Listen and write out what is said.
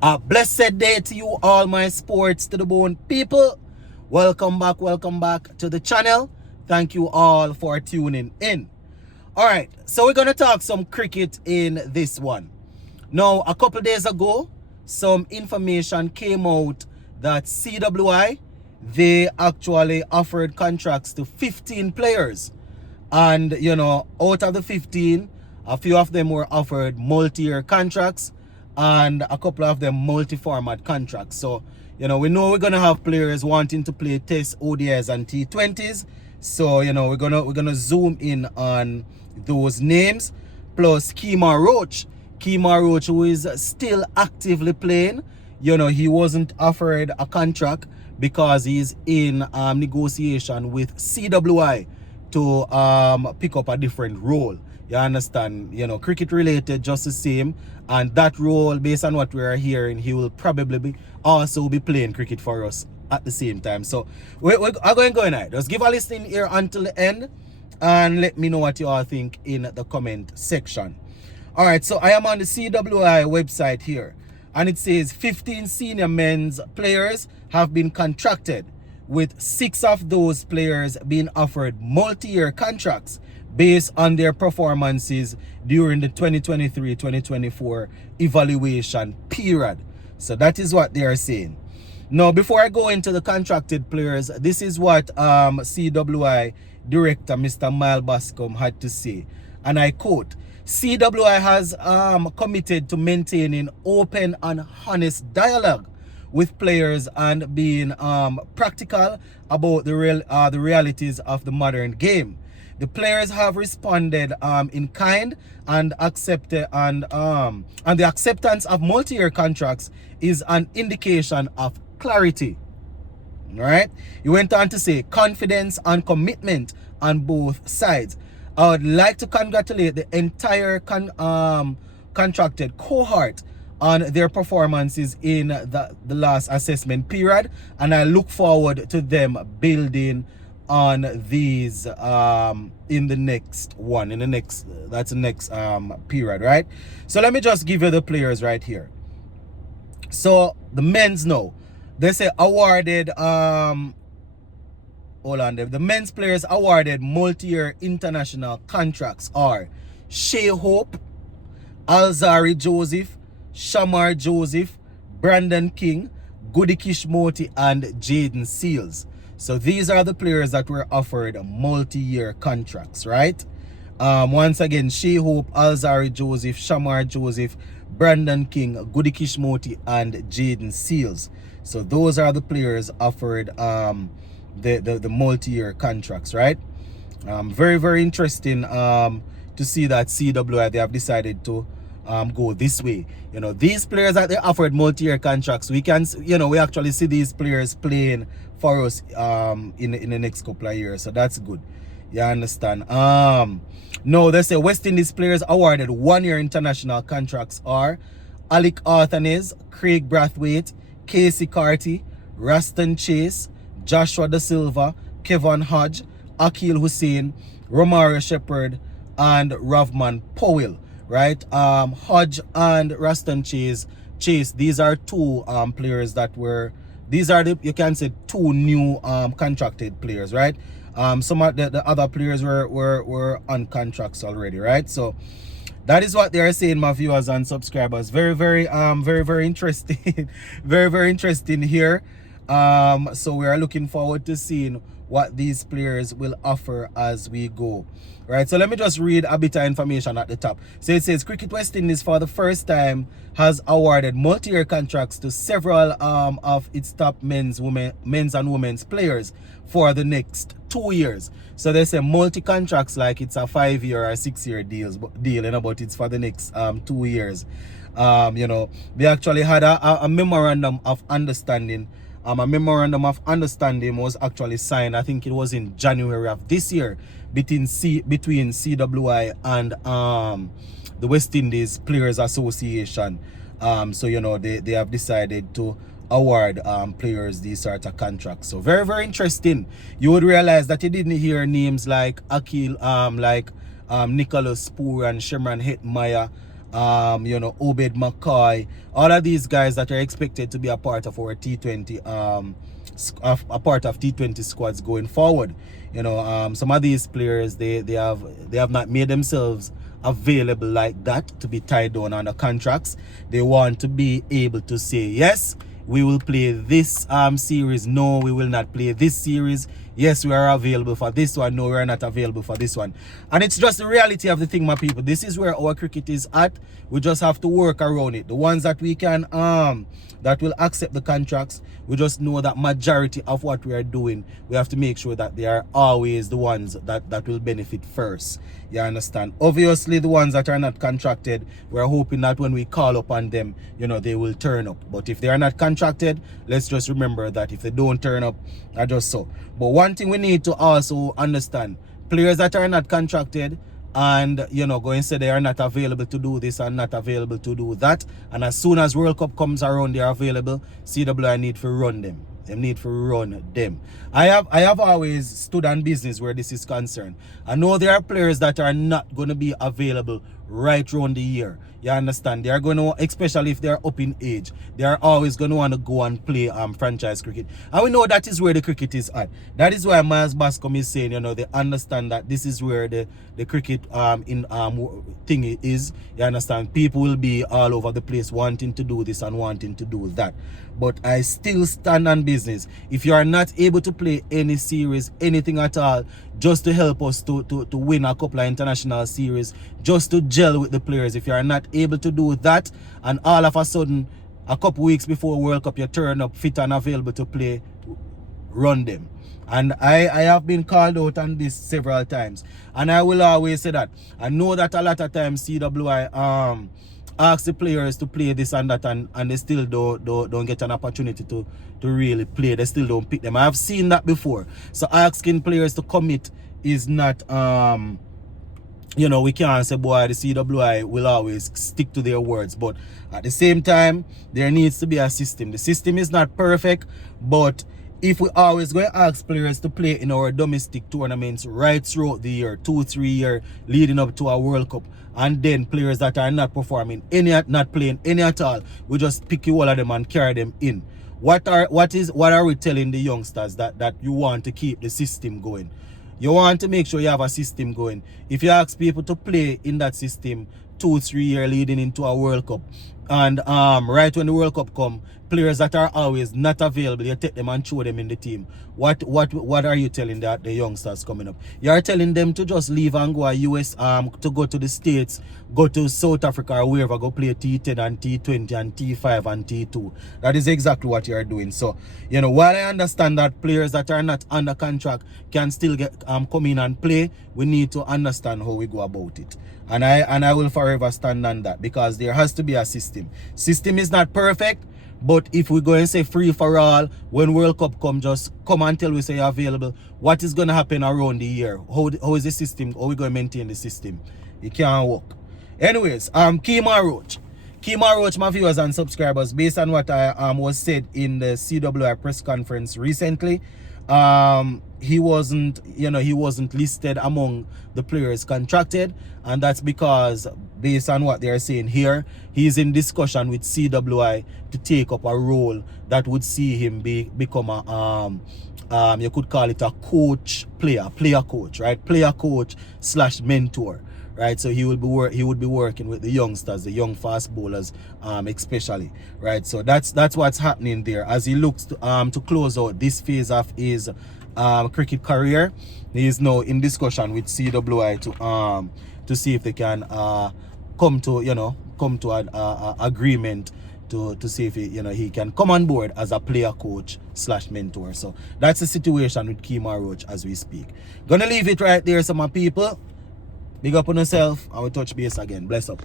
A blessed day to you all, my sports to the bone people. Welcome back to the channel. Thank you all for tuning in. All right, so we're gonna talk some cricket in this one. Now, a couple days ago, some information came out that CWI, they actually offered contracts to 15 players. And, out of the 15, a few of them were offered multi-year contracts and a couple of them multi-format contracts. So, we know we're going to have players wanting to play Test, ODIs, and T20s. So, we're gonna zoom in on those names. Plus, Kemar Roach. Kemar Roach, who is still actively playing. He wasn't offered a contract because he's in negotiation with CWI to pick up a different role. You understand? Cricket related, just the same. And that role, based on what we are hearing, he will probably also be playing cricket for us at the same time. So we're going to go. Just give a listen here until the end and let me know what you all think in the comment section. All right, so I am on the CWI website here, and it says 15 senior men's players have been contracted, with 6 of those players being offered multi-year contracts based on their performances during the 2023-2024 evaluation period. So that is what they are saying. Now, before I go into the contracted players, this is what CWI director Mr. Mile Bascom had to say, and I quote, CWI has committed to maintaining open and honest dialogue with players and being practical about the realities of the modern game. The players have responded in kind and accepted, and the acceptance of multi-year contracts is an indication of clarity. All right. He went on to say confidence and commitment on both sides. I would like to congratulate the entire contracted cohort on their performances in the last assessment period, and I look forward to them building on these in the next period, right? So let me just give you the players right here. So the men's now, they say awarded the men's players awarded multi-year international contracts are Shea Hope, Alzari Joseph, Shamar Joseph, Brandon King, Goody Kishmoti, and Jaden Seals. So these are the players that were offered multi-year contracts, right? Once again, Shea Hope, Alzari Joseph, Shamar Joseph, Brandon King, Goody Kishmoti, and Jaden Seals. So those are the players offered the multi-year contracts, right? Very, very interesting to see that CWI, they have decided to go this way. These players that they offered multi-year contracts, we can, we actually see these players playing for us in the next couple of years. So that's good. You understand? No, they say West Indies players awarded 1-year international contracts are Alec Arthanes, Craig Brathwaite, Casey Carty, Raston Chase, Joshua Da Silva, Kevin Hodge, Akil Hussain, Romario Shepherd, and Ravman Powell, right? Hodge and Raston Chase, these are 2 players that were, these are the, you can say, 2 new contracted players, right? Some of the other players were on contracts already, right? So that is what they are saying, my viewers and subscribers. Very, very interesting. Very, very interesting here. So we are looking forward to seeing what these players will offer as we go. Right, so let me just read a bit of information at the top. So it says Cricket West Indies for the first time has awarded multi-year contracts to several of its top men's and women's players for the next 2 years. So they say multi-contracts like it's a 5-year or 6-year deal, but it's for the next 2 years. They actually had a memorandum of understanding. A memorandum of understanding was actually signed, I think it was in January of this year, between CWI and the West Indies Players Association. So they have decided to award players these sort of contracts. So very, very interesting. You would realize that you didn't hear names like Akil, Nicholas Spoor and Shemran Hetmeyer Obed McCoy, all of these guys that are expected to be a part of our T20 a part of T20 squads going forward. Some of these players they have not made themselves available like that to be tied down on the contracts. They want to be able to say, yes, we will play this series, no, we will not play this series, yes, we are available for this one, no, we are not available for this one. And it's just the reality of the thing, my people. This is where our cricket is at. We just have to work around it. The ones that we can that will accept the contracts, we just know that majority of what we are doing, we have to make sure that they are always the ones that will benefit first. You understand? Obviously, the ones that are not contracted, we're hoping that when we call upon them, they will turn up. But if they are not contracted, let's just remember that if they don't turn up, that's just so. But one thing we need to also understand, players that are not contracted and go and say they are not available to do this and not available to do that, and as soon as World Cup comes around, they are available, CWI need to run them. They need to run them. I have always stood on business where this is concerned. I know there are players that are not going to be available right around the year. You understand? They are going to, especially if they are up in age, they are always going to want to go and play franchise cricket. And we know that is where the cricket is at. That is why Miles Bascom is saying, they understand that this is where the cricket thing is. You understand? People will be all over the place wanting to do this and wanting to do that. But I still stand on business. If you are not able to play any series, anything at all, just to help us to win a couple of international series, just to gel with the players, if you are not able to do that, and all of a sudden, a couple weeks before World Cup, you turn up fit and available to play, run them. And I have been called out on this several times. And I will always say that. I know that a lot of times CWI ask the players to play this and that, and they still don't get an opportunity to really play. They still don't pick them. I have seen that before. So asking players to commit is not we can't say, boy, the CWI will always stick to their words. But at the same time, there needs to be a system. The system is not perfect, but if we always go and ask players to play in our domestic tournaments right throughout the year, 2-3 years leading up to our World Cup, and then players that are not performing any, not playing any at all, we just pick all of them and carry them in. What are we telling the youngsters that you want to keep the system going? You want to make sure you have a system going. If you ask people to play in that system 2-3 years leading into a World Cup, and right when the World Cup come, players that are always not available, you take them and throw them in the team. What are you telling the youngsters coming up? You are telling them to just leave and go to US, to go to the States, go to South Africa or wherever, go play T10 and T20 and T5 and T2. That is exactly what you are doing. So, while I understand that players that are not under contract can still get come in and play, we need to understand how we go about it. And I will forever stand on that, because there has to be a system. System is not perfect, but if we go and say free for all, when World Cup come, just come until we say you're available, what is going to happen around the year? How is the system? How are we going to maintain the system? It can't work. Anyways, Kemar Roach. Kemar Roach, my viewers and subscribers, based on what I was said in the CWI press conference recently, he wasn't listed among the players contracted, and that's because, based on what they are saying here, he's in discussion with CWI to take up a role that would see him become a you could call it a player coach, right? Player coach / mentor, right? So he would be working with the youngsters, the young fast bowlers, especially, right? So that's what's happening there as he looks to close out this phase of his cricket career. He is now in discussion with CWI to see if they can come to an agreement to see if he can come on board as a player coach / mentor. So that's the situation with Kemar Roach as we speak. Gonna leave it right there, so my people. Big up on yourself, and we'll touch base again. Bless up.